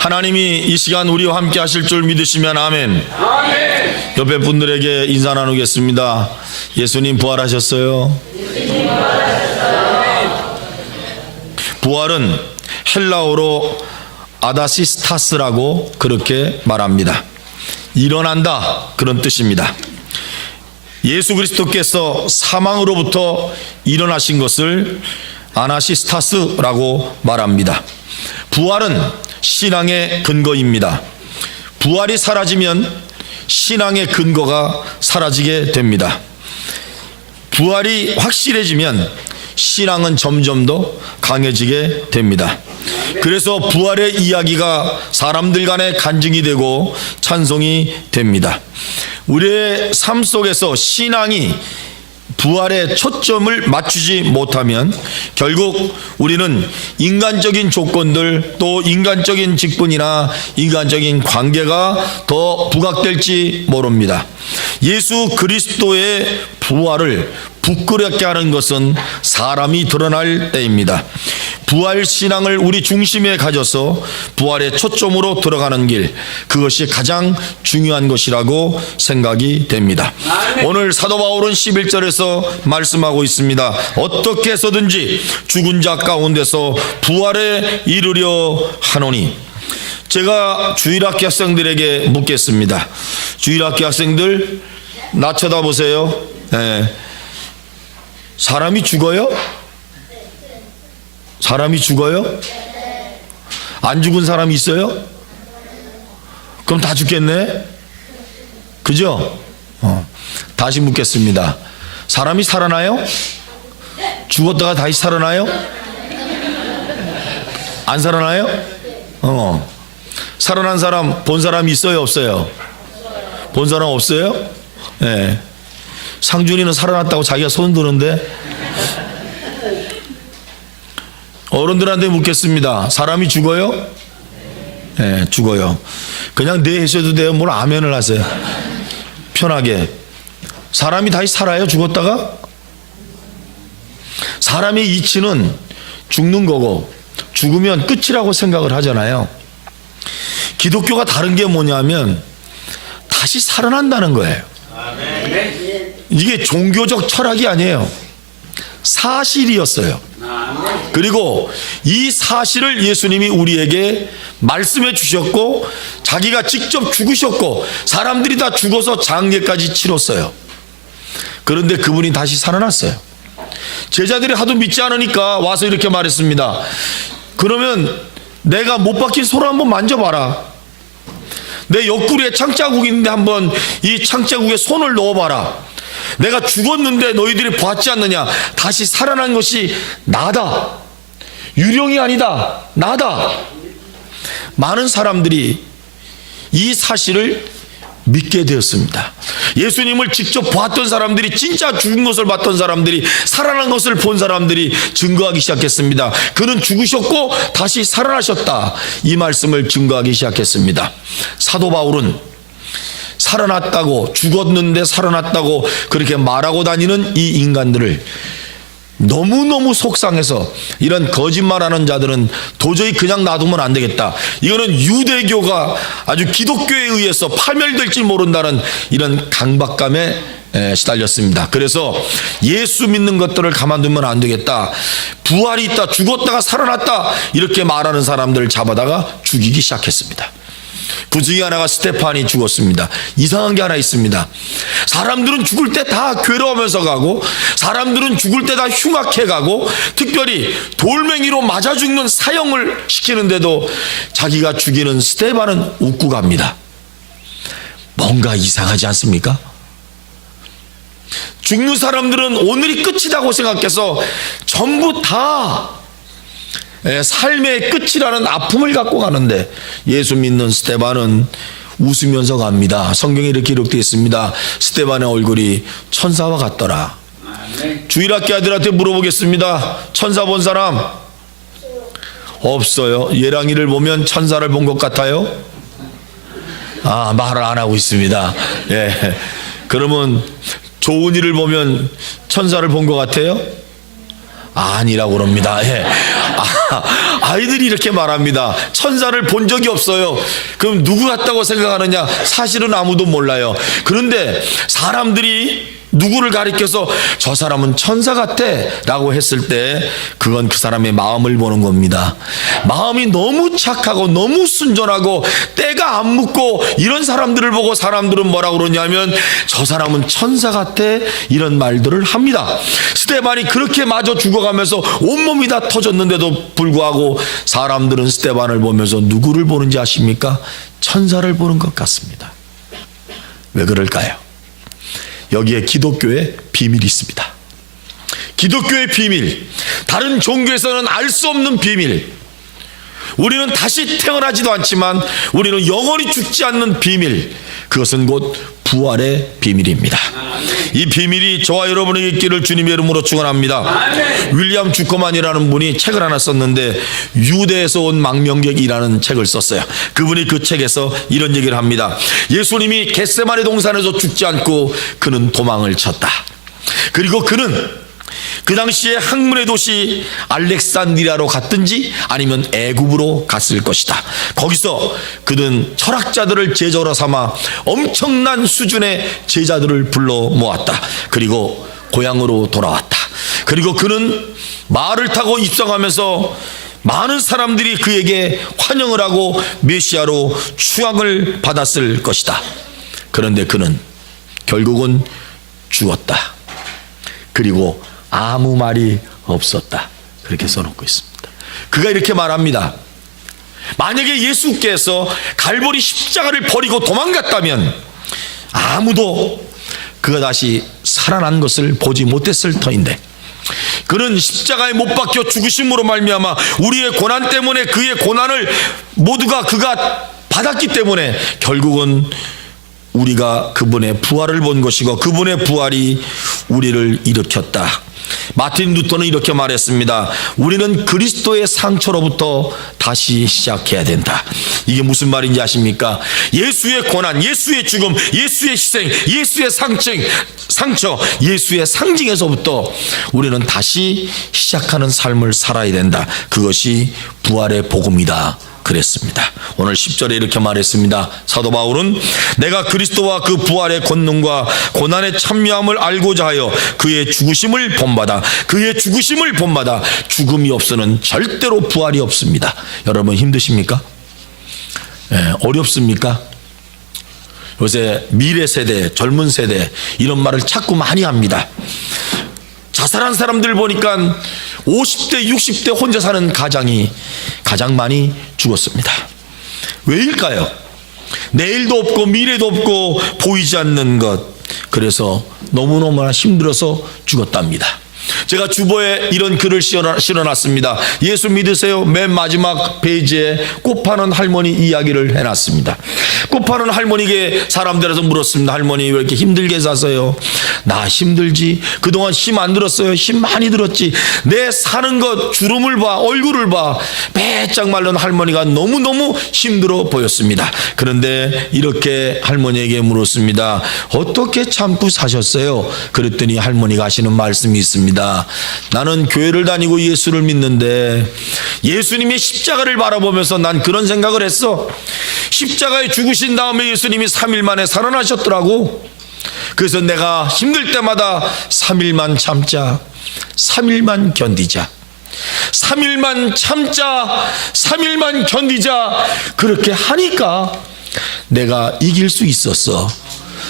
하나님이 이 시간 우리와 함께 하실 줄 믿으시면 아멘. 아멘. 옆에 분들에게 인사 나누겠습니다. 예수님 부활하셨어요. 부활은 헬라어로 아다시스타스라고 그렇게 말합니다. 일어난다, 그런 뜻입니다. 예수 그리스도께서 사망으로부터 일어나신 것을 아나시스타스라고 말합니다. 부활은 신앙의 근거입니다. 부활이 사라지면 신앙의 근거가 사라지게 됩니다. 부활이 확실해지면 신앙은 점점 더 강해지게 됩니다. 그래서 부활의 이야기가 사람들 간에 간증이 되고 찬송이 됩니다. 우리의 삶 속에서 신앙이 부활에 초점을 맞추지 못하면 결국 우리는 인간적인 조건들, 또 인간적인 직분이나 인간적인 관계가 더 부각될지 모릅니다. 예수 그리스도의 부활을 부끄럽게 하는 것은 사람이 드러날 때입니다. 부활 신앙을 우리 중심에 가져서 부활의 초점으로 들어가는 길, 그것이 가장 중요한 것이라고 생각이 됩니다. 오늘 사도 바울은 11절에서 말씀하고 있습니다. 어떻게 해서든지 죽은 자 가운데서 부활에 이르려 하노니. 제가 주일학교 학생들에게 묻겠습니다. 주일학교 학생들, 나 쳐다보세요. 네. 사람이 죽어요? 사람이 죽어요? 안 죽은 사람이 있어요? 그럼 다 죽겠네? 그죠? 다시 묻겠습니다. 사람이 살아나요? 죽었다가 다시 살아나요? 안 살아나요? 살아난 사람 본 사람이 있어요, 없어요? 본 사람 없어요? 네. 상준이는 살아났다고 자기가 손 드는데. 어른들한테 묻겠습니다. 사람이 죽어요? 네, 죽어요. 그냥 네 하셔도 돼요. 뭘 아멘을 하세요. 편하게. 사람이 다시 살아요, 죽었다가? 사람의 이치는 죽는 거고 죽으면 끝이라고 생각을 하잖아요. 기독교가 다른 게 뭐냐면 다시 살아난다는 거예요. 이게 종교적 철학이 아니에요. 사실이었어요. 그리고 이 사실을 예수님이 우리에게 말씀해 주셨고, 자기가 직접 죽으셨고, 사람들이 다 죽어서 장례까지 치렀어요. 그런데 그분이 다시 살아났어요. 제자들이 하도 믿지 않으니까 와서 이렇게 말했습니다. 그러면 내가 못 박힌 손을 한번 만져봐라. 내 옆구리에 창자국이 있는데 한번 이 창자국에 손을 넣어봐라. 내가 죽었는데 너희들이 봤지 않느냐? 다시 살아난 것이 나다. 유령이 아니다. 나다. 많은 사람들이 이 사실을 믿게 되었습니다. 예수님을 직접 봤던 사람들이, 진짜 죽은 것을 봤던 사람들이, 살아난 것을 본 사람들이 증거하기 시작했습니다. 그는 죽으셨고 다시 살아나셨다. 이 말씀을 증거하기 시작했습니다. 사도 바울은 살아났다고, 죽었는데 살아났다고 그렇게 말하고 다니는 이 인간들을 너무너무 속상해서, 이런 거짓말하는 자들은 도저히 그냥 놔두면 안 되겠다. 이거는 유대교가 아주 기독교에 의해서 파멸될지 모른다는 이런 강박감에 시달렸습니다. 그래서 예수 믿는 것들을 가만두면 안 되겠다. 부활이 있다, 죽었다가 살아났다, 이렇게 말하는 사람들을 잡아다가 죽이기 시작했습니다. 그 중에 하나가 스테판이 죽었습니다. 이상한 게 하나 있습니다. 사람들은 죽을 때 다 괴로워하면서 가고, 사람들은 죽을 때 다 흉악해 가고, 특별히 돌멩이로 맞아 죽는 사형을 시키는데도 자기가 죽이는 스테반은 웃고 갑니다. 뭔가 이상하지 않습니까? 죽는 사람들은 오늘이 끝이라고 생각해서 전부 다 삶의 끝이라는 아픔을 갖고 가는데, 예수 믿는 스테반은 웃으면서 갑니다. 성경에 이렇게 기록되어 있습니다. 스테반의 얼굴이 천사와 같더라. 주일학교 아들한테 물어보겠습니다. 천사 본 사람? 없어요. 예랑이를 보면 천사를 본 것 같아요? 말을 안 하고 있습니다. 예. 그러면 조은이를 보면 천사를 본 것 같아요? 아니라고 그럽니다. 예. 아이들이 이렇게 말합니다. 천사를 본 적이 없어요. 그럼 누구 같다고 생각하느냐? 사실은 아무도 몰라요. 그런데 사람들이 누구를 가리켜서 저 사람은 천사 같아 라고 했을 때 그건 그 사람의 마음을 보는 겁니다. 마음이 너무 착하고 너무 순전하고 때가 안 묻고 이런 사람들을 보고 사람들은 뭐라고 그러냐면 저 사람은 천사 같아 이런 말들을 합니다. 스데반이 그렇게 마저 죽어가면서 온몸이 다 터졌는데도 불구하고 사람들은 스데반을 보면서 누구를 보는지 아십니까? 천사를 보는 것 같습니다. 왜 그럴까요? 여기에 기독교의 비밀이 있습니다. 기독교의 비밀, 다른 종교에서는 알 수 없는 비밀. 우리는 다시 태어나지도 않지만 우리는 영원히 죽지 않는 비밀, 그것은 곧 부활의 비밀입니다. 이 비밀이 저와 여러분에게 있기를 주님의 이름으로 축원합니다. 윌리엄 주커만이라는 분이 책을 하나 썼는데 유대에서 온 망명객이라는 책을 썼어요. 그분이 그 책에서 이런 얘기를 합니다. 예수님이 겟세마네 동산에서 죽지 않고 그는 도망을 쳤다. 그리고 그는 그 당시에 학문의 도시 알렉산드리아로 갔든지 아니면 애굽으로 갔을 것이다. 거기서 그는 철학자들을 제자로 삼아 엄청난 수준의 제자들을 불러 모았다. 그리고 고향으로 돌아왔다. 그리고 그는 말을 타고 입성하면서 많은 사람들이 그에게 환영을 하고 메시아로 추앙을 받았을 것이다. 그런데 그는 결국은 죽었다. 그리고 아무 말이 없었다. 그렇게 써놓고 있습니다. 그가 이렇게 말합니다. 만약에 예수께서 갈보리 십자가를 버리고 도망갔다면 아무도 그가 다시 살아난 것을 보지 못했을 터인데 그는 십자가에 못 박혀 죽으심으로 말미암아 우리의 고난 때문에 그의 고난을 모두가 그가 받았기 때문에 결국은 우리가 그분의 부활을 본 것이고 그분의 부활이 우리를 일으켰다. 마틴 루터는 이렇게 말했습니다. 우리는 그리스도의 상처로부터 다시 시작해야 된다. 이게 무슨 말인지 아십니까? 예수의 고난, 예수의 죽음, 예수의 희생, 예수의 상처, 예수의 상징에서부터 우리는 다시 시작하는 삶을 살아야 된다. 그것이 부활의 복음이다. 그랬습니다. 오늘 10절에 이렇게 말했습니다. 사도 바울은 내가 그리스도와 그 부활의 권능과 고난의 참여함을 알고자 하여 그의 죽으심을 본받아 죽음이 없으는 절대로 부활이 없습니다. 여러분 힘드십니까? 어렵습니까? 요새 미래 세대, 젊은 세대 이런 말을 자꾸 많이 합니다. 자살한 사람들 보니까 50대, 60대 혼자 사는 가장이 가장 많이 죽었습니다. 왜일까요? 내일도 없고 미래도 없고 보이지 않는 것. 그래서 너무너무나 힘들어서 죽었답니다. 제가 주보에 이런 글을 실어놨습니다. 예수 믿으세요? 맨 마지막 페이지에 꽃 파는 할머니 이야기를 해놨습니다. 꽃 파는 할머니에게 사람들에서 물었습니다. 할머니 왜 이렇게 힘들게 사세요? 나 힘들지. 그동안 힘 안 들었어요? 힘 많이 들었지. 내 사는 것 주름을 봐, 얼굴을 봐. 배짝 마른 할머니가 너무너무 힘들어 보였습니다. 그런데 이렇게 할머니에게 물었습니다. 어떻게 참고 사셨어요? 그랬더니 할머니가 하시는 말씀이 있습니다. 나는 교회를 다니고 예수를 믿는데 예수님의 십자가를 바라보면서 난 그런 생각을 했어. 십자가에 죽으신 다음에 예수님이 3일 만에 살아나셨더라고. 그래서 내가 힘들 때마다 3일만 참자, 3일만 견디자, 3일만 참자, 3일만 견디자, 그렇게 하니까 내가 이길 수 있었어.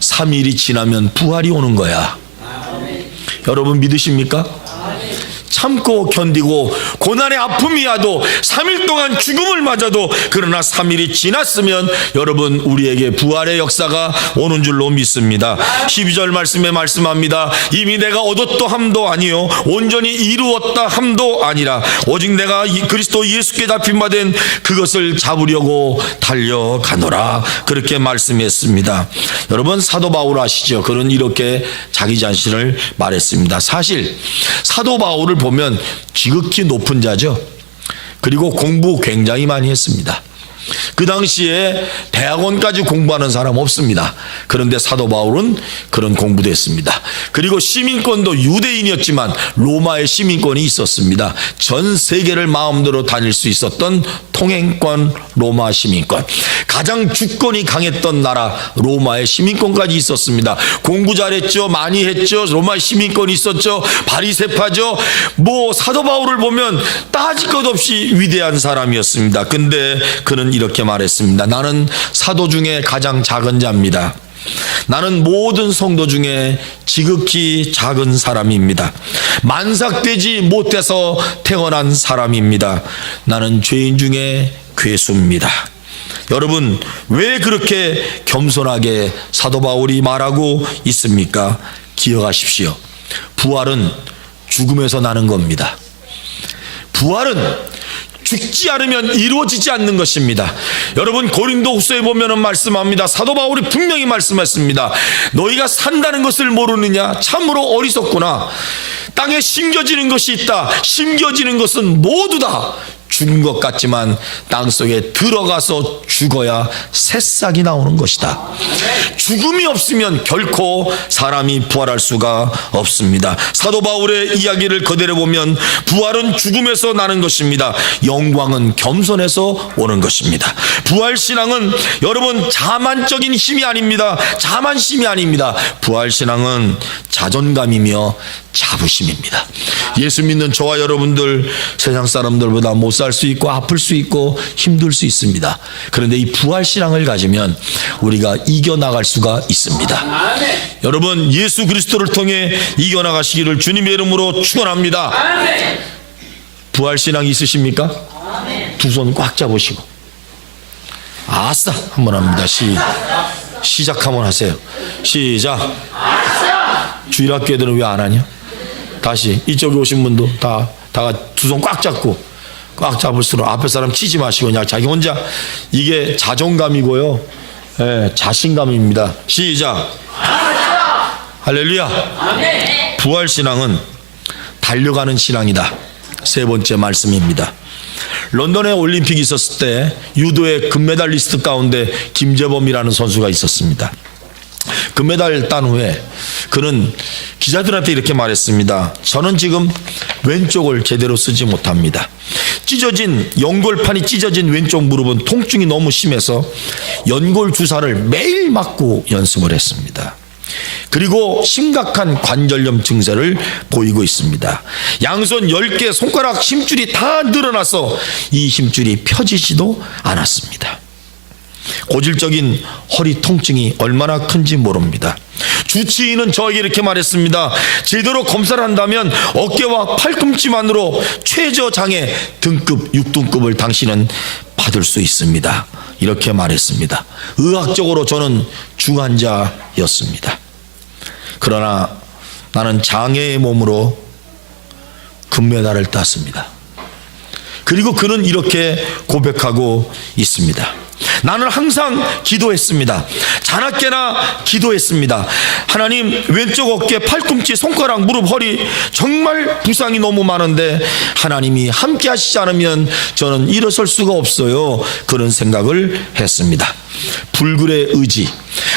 3일이 지나면 부활이 오는 거야. 여러분 믿으십니까? 참고 견디고 고난의 아픔이 와도 3일 동안 죽음을 맞아도 그러나 3일이 지났으면 여러분 우리에게 부활의 역사가 오는 줄로 믿습니다. 12절 말씀에 말씀합니다. 이미 내가 얻었다 함도 아니요 온전히 이루었다 함도 아니라 오직 내가 그리스도 예수께 잡힌 바 된 그것을 잡으려고 달려가노라. 그렇게 말씀했습니다. 여러분 사도 바울 아시죠? 그는 이렇게 자기 자신을 말했습니다. 사실 사도 바울을 보면 지극히 높은 자죠. 그리고 공부 굉장히 많이 했습니다. 그 당시에 대학원까지 공부하는 사람 없습니다. 그런데 사도 바울은 그런 공부도 했습니다. 그리고 시민권도 유대인이었지만 로마의 시민권이 있었습니다. 전 세계를 마음대로 다닐 수 있었던 통행권, 로마 시민권. 가장 주권이 강했던 나라 로마의 시민권까지 있었습니다. 공부 잘했죠, 많이 했죠, 로마 시민권이 있었죠, 바리새파죠. 사도 바울을 보면 따질 것 없이 위대한 사람이었습니다. 근데 그는 이렇게 말했습니다. 나는 사도 중에 가장 작은 자입니다. 나는 모든 성도 중에 지극히 작은 사람입니다. 만삭되지 못해서 태어난 사람입니다. 나는 죄인 중에 괴수입니다. 여러분, 왜 그렇게 겸손하게 사도 바울이 말하고 있습니까? 기억하십시오. 부활은 죽음에서 나는 겁니다. 부활은 죽지 않으면 이루어지지 않는 것입니다. 여러분, 고린도후서에 보면은 말씀합니다. 사도 바울이 분명히 말씀했습니다. 너희가 산다는 것을 모르느냐? 참으로 어리석구나. 땅에 심겨지는 것이 있다. 심겨지는 것은 모두 다 죽은 것 같지만 땅속에 들어가서 죽어야 새싹이 나오는 것이다. 죽음이 없으면 결코 사람이 부활할 수가 없습니다. 사도 바울의 이야기를 그대로 보면 부활은 죽음에서 나는 것입니다. 영광은 겸손에서 오는 것입니다. 부활신앙은 여러분 자만적인 힘이 아닙니다. 자만심이 아닙니다. 부활신앙은 자존감이며 자부심입니다. 예수 믿는 저와 여러분들 세상 사람들보다 못 살 수 있고 아플 수 있고 힘들 수 있습니다. 그런데 이 부활신앙을 가지면 우리가 이겨나갈 수가 있습니다. 아멘. 여러분, 예수 그리스도를 통해 이겨나가시기를 주님의 이름으로 축원합니다. 아멘. 부활신앙 있으십니까? 아멘. 두 손 꽉 잡으시고 아싸 한번 합니다. 시작 한번 하세요. 시작. 주일학교 애들은 왜 안 하냐? 다시 이쪽에 오신 분도 다 두 손 꽉 잡고, 꽉 잡을수록 앞에 사람 치지 마시고 그냥 자기 혼자. 이게 자존감이고요, 자신감입니다. 시작. 할렐루야. 부활신앙은 달려가는 신앙이다. 세 번째 말씀입니다. 런던에 올림픽이 있었을 때 유도의 금메달리스트 가운데 김재범이라는 선수가 있었습니다. 금메달 딴 후에 그는 기자들한테 이렇게 말했습니다. 저는 지금 왼쪽을 제대로 쓰지 못합니다. 연골판이 찢어진 왼쪽 무릎은 통증이 너무 심해서 연골 주사를 매일 맞고 연습을 했습니다. 그리고 심각한 관절염 증세를 보이고 있습니다. 양손 10개 손가락 힘줄이 다 늘어나서 이 힘줄이 펴지지도 않았습니다. 고질적인 허리 통증이 얼마나 큰지 모릅니다. 주치의는 저에게 이렇게 말했습니다. 제대로 검사를 한다면 어깨와 팔꿈치만으로 최저장애 등급 6등급을 당신은 받을 수 있습니다. 이렇게 말했습니다. 의학적으로 저는 중환자였습니다. 그러나 나는 장애의 몸으로 금메달을 땄습니다. 그리고 그는 이렇게 고백하고 있습니다. 나는 항상 기도했습니다. 자나깨나 기도했습니다. 하나님, 왼쪽 어깨, 팔꿈치, 손가락, 무릎, 허리 정말 부상이 너무 많은데 하나님이 함께 하시지 않으면 저는 일어설 수가 없어요. 그런 생각을 했습니다. 불굴의 의지,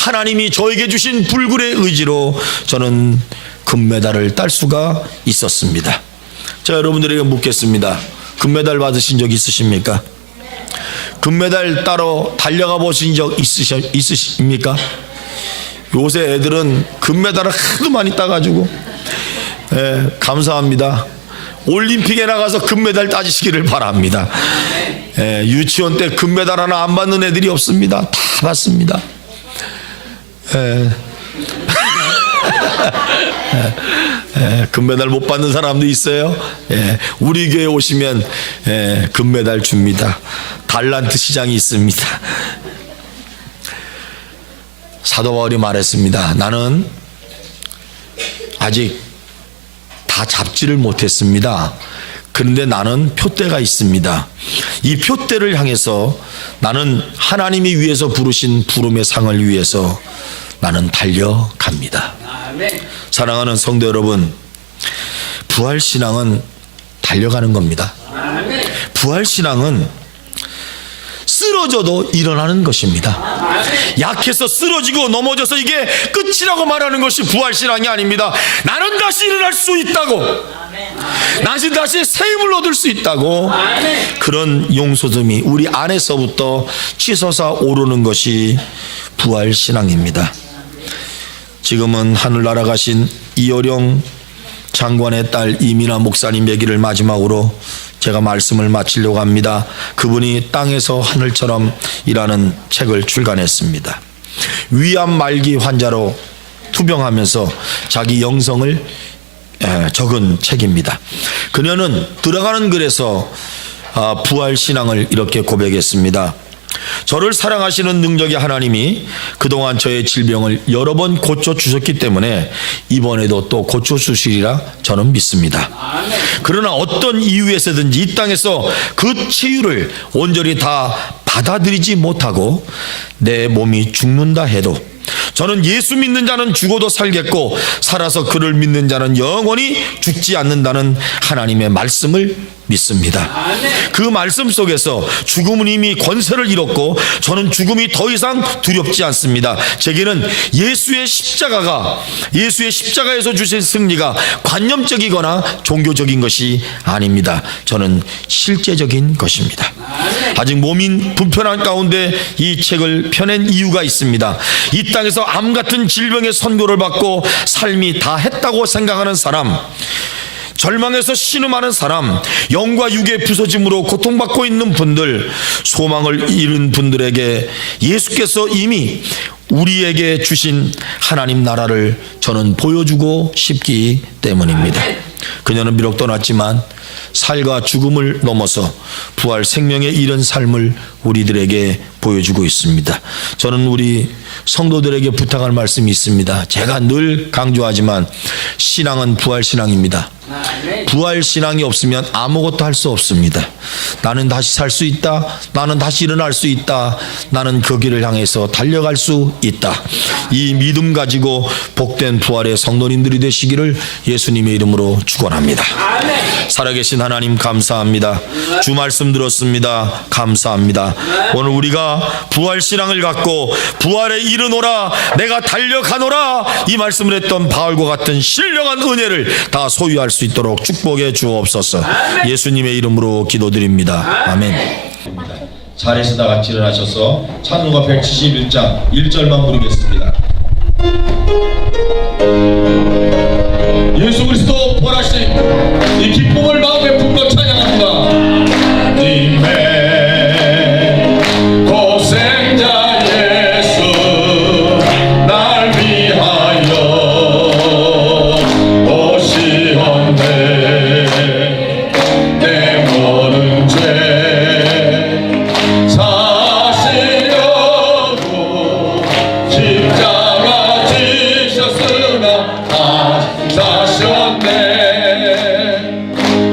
하나님이 저에게 주신 불굴의 의지로 저는 금메달을 딸 수가 있었습니다. 자, 여러분들에게 묻겠습니다. 금메달 받으신 적 있으십니까? 금메달 따러 달려가 보신 적 있으십니까? 요새 애들은 금메달을 하도 많이 따가지고, 감사합니다. 올림픽에 나가서 금메달 따지시기를 바랍니다. 유치원 때 금메달 하나 안 받는 애들이 없습니다. 다 받습니다. 금메달 못 받는 사람도 있어요. 우리 교회 오시면 금메달 줍니다. 달란트 시장이 있습니다. 사도 바울이 말했습니다. 나는 아직 다 잡지를 못했습니다. 그런데 나는 표대가 있습니다. 이 표대를 향해서 나는 하나님이 위해서 부르신 부름의 상을 위해서 나는 달려갑니다. 사랑하는 성도 여러분, 부활신앙은 달려가는 겁니다. 부활신앙은 쓰러져도 일어나는 것입니다. 약해서 쓰러지고 넘어져서 이게 끝이라고 말하는 것이 부활신앙이 아닙니다. 나는 다시 일어날 수 있다고, 나는 다시 새 힘을 얻을 수 있다고, 그런 용서됨이 우리 안에서부터 치솟아 오르는 것이 부활신앙입니다. 지금은 하늘나라 가신 이어령 장관의 딸 이민아 목사님 얘기를 마지막으로 제가 말씀을 마치려고 합니다. 그분이 땅에서 하늘처럼 이라는 책을 출간했습니다. 위암 말기 환자로 투병하면서 자기 영성을 적은 책입니다. 그녀는 들어가는 글에서 부활신앙을 이렇게 고백했습니다. 저를 사랑하시는 능력의 하나님이 그동안 저의 질병을 여러 번 고쳐주셨기 때문에 이번에도 또 고쳐주시리라 저는 믿습니다. 그러나 어떤 이유에서든지 이 땅에서 그 치유를 온전히 다 받아들이지 못하고 내 몸이 죽는다 해도 저는 예수 믿는 자는 죽어도 살겠고 살아서 그를 믿는 자는 영원히 죽지 않는다는 하나님의 말씀을 믿습니다. 그 말씀 속에서 죽음은 이미 권세를 잃었고 저는 죽음이 더 이상 두렵지 않습니다. 제게는 예수의 십자가에서 주신 승리가 관념적이거나 종교적인 것이 아닙니다. 저는 실제적인 것입니다. 아직 몸이 불편한 가운데 이 책을 펴낸 이유가 있습니다. 이 땅에서 암 같은 질병의 선고를 받고 삶이 다 했다고 생각하는 사람, 절망에서 신음하는 사람, 영과 육의 부서짐으로 고통받고 있는 분들, 소망을 잃은 분들에게 예수께서 이미 우리에게 주신 하나님 나라를 저는 보여주고 싶기 때문입니다. 그녀는 비록 떠났지만 살과 죽음을 넘어서 부활 생명에 이른 삶을 우리들에게 보여주고 있습니다. 저는 우리 성도들에게 부탁할 말씀이 있습니다. 제가 늘 강조하지만 신앙은 부활신앙입니다. 부활신앙이 없으면 아무것도 할 수 없습니다. 나는 다시 살 수 있다, 나는 다시 일어날 수 있다, 나는 그 길을 향해서 달려갈 수 있다. 이 믿음 가지고 복된 부활의 성도님들이 되시기를 예수님의 이름으로 축원합니다. 살아계신 하나님 감사합니다. 주 말씀 들었습니다. 감사합니다. 오늘 우리가 부활신앙을 갖고 부활에 이르노라, 내가 달려가노라, 이 말씀을 했던 바울과 같은 신령한 은혜를 다 소유할 수 있도록 축복해 주옵소서. 예수님의 이름으로 기도드립니다. 아멘. 자리에서 다 같이 일어나셔서 찬송가 171장 1절만 부르겠습니다. 예수 그리스도 부활하신 이 기쁨을 마음에 품고 찬양합니다. 님의 고생자 예수 날 위하여 오시었네. 내 모든 죄 사시려고 십자가 지셨으나 사셨네.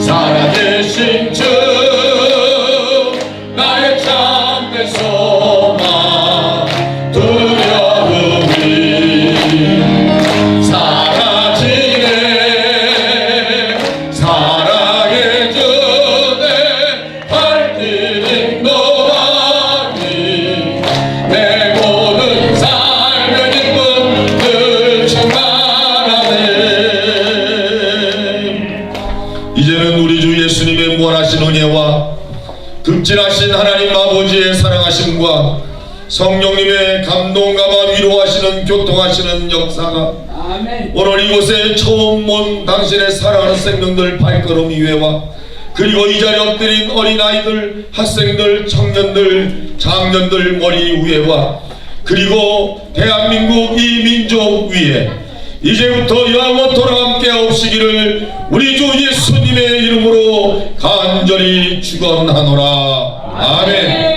살아계신 주 나의 참된 소망, 두려움이 사라지네. 사랑해 주네 발길이 노하니 내 모든 삶의 기쁨 늘 충만하네. 이제는 우리 주 예수님의 무한하신 은혜와 극진하신 하나님 아버지의 사랑하심과 성령님의 감동감화 위로하시는 교통하시는 역사가 오늘 이곳에 처음 온 당신의 사랑하는 생명들 발걸음 위에와 그리고 이 자리에 엎드린 어린아이들, 학생들, 청년들, 장년들 머리 위에와 그리고 대한민국 이 민족 위에 이제부터 영원토록 함께 하옵시기를 우리 주 예수님의 이름으로 간절히 축원하노라. 아멘.